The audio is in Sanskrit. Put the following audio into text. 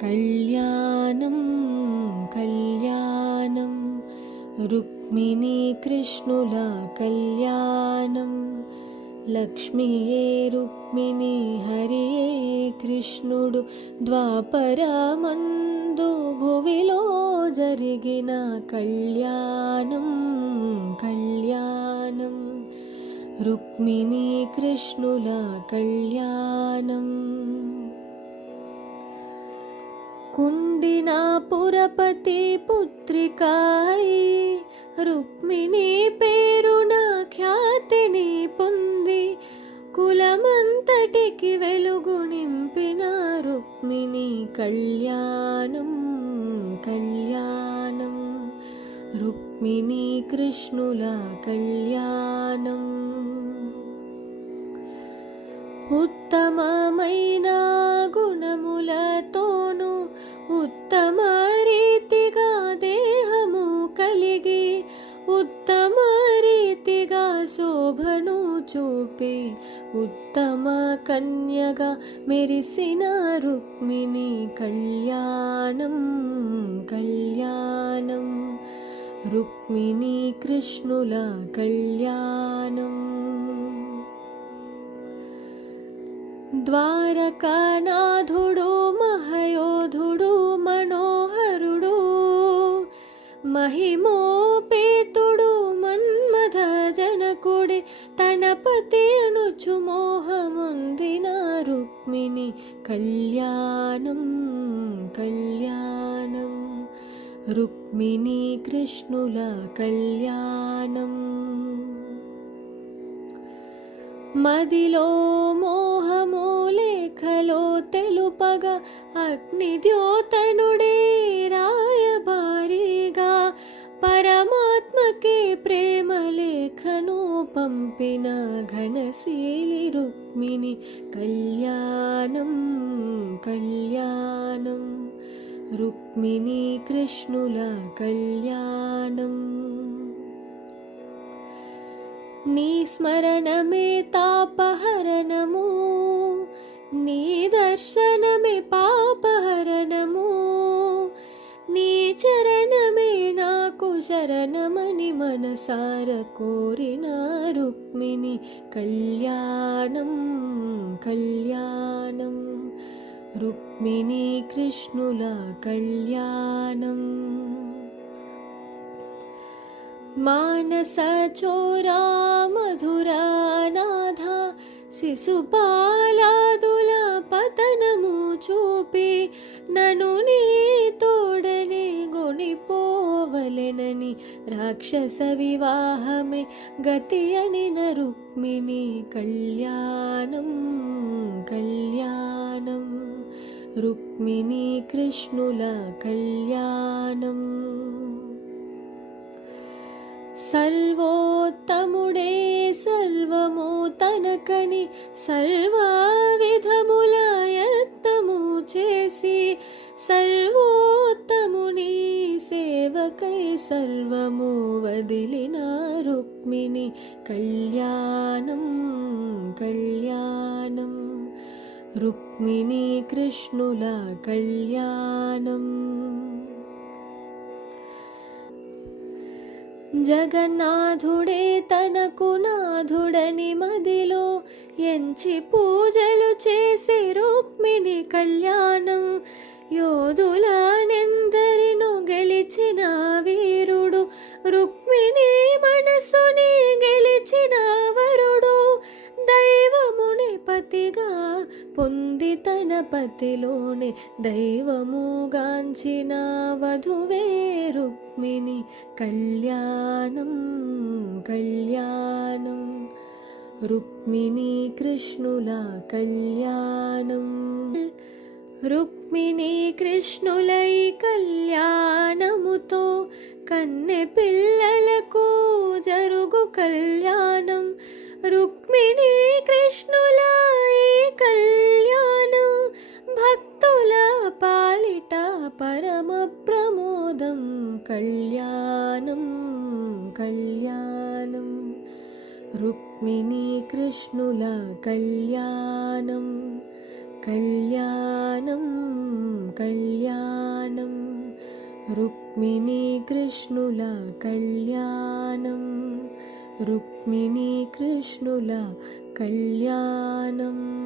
कल्याणं कल्याणं। रुक्मिणी कृष्णुला कल्याणं। लक्ष्मीये रुक्मिणी हरिये कृष्णुडु। द्वापरमन्तु भुविलो जरिगिन कल्याणं कल्याणं। रुक्मिणी कृष्णुला कल्याणम् కుండిన పురపతి పుత్రికాయి రుక్మిణి పేరున ఖ్యాతిని పొంది కులమంతటికి వెలుగు నింపిన రుక్మిణి కళ్యాణం కళ్యాణం. రుక్మిణి కృష్ణుల కళ్యాణం. ఉత్తమమైన చూపి ఉత్తమ కన్యగా మెరిసిన రుక్మిణి కళ్యాణం కళ్యాణం రుక్మిణీ కృష్ణుల కళ్యాణం ద్వారకానాథుడు జనకుడి తన పతి అణుచు మోహముందిన రుక్మిణి కళ్యాణం కళ్యాణం రుక్మిణీ కృష్ణుల కళ్యాణం మదిలో మోహము లేఖలో తెలుపగా అగ్నిద్యోతనుడే రాయబారిగా పరమాత్మకి ప్రేమ లేఖను పంపిన ఘనశీలి రుక్మిణి కళ్యాణం కళ్యాణం. రుక్మిణి కృష్ణుల కళ్యాణం. నీ స్మరణమే తాపహరణము నీ नसारकोरिणा रुक्मिणि कल्याणं कल्याणम् रुक्मिणि कृष्णुना कल्याणम् मानसचोरा मधुरा नाधा शिशुपाला क्षस विवाह मे कल्याणं न रुक्मिणि कल्याणं कल्याणम्। सर्वोत्तमुडे सर्वमोतनकनि सर्वा రుక్మిణి కళ్యాణం కళ్యాణం. రుక్మిణి కృష్ణుల కళ్యాణం. జగన్నాథుడే తనకు నాథుడని మదిలో ఎంచి పూజలు చేసి రుక్మిణి కళ్యాణం గణపతిలోనే దైవముగాంచిన వధువే రుక్మిణి. కళ్యాణం కళ్యాణం. రుక్మిణి కృష్ణుల కళ్యాణం. రుక్మిణి కృష్ణులై కళ్యాణముతో కన్నె పిల్లలకు జరుగు కళ్యాణం. రుక్మిణి కృష్ణులై కళ్యాణం कल्याणं कल्याणं। रुक्मिणी कृष्णुला कल्याणं कल्याणं कल्याणं। रुक्मिणी कृष्णुला कल्याणं रुक्मिणी कृष्णुला कल्याणम्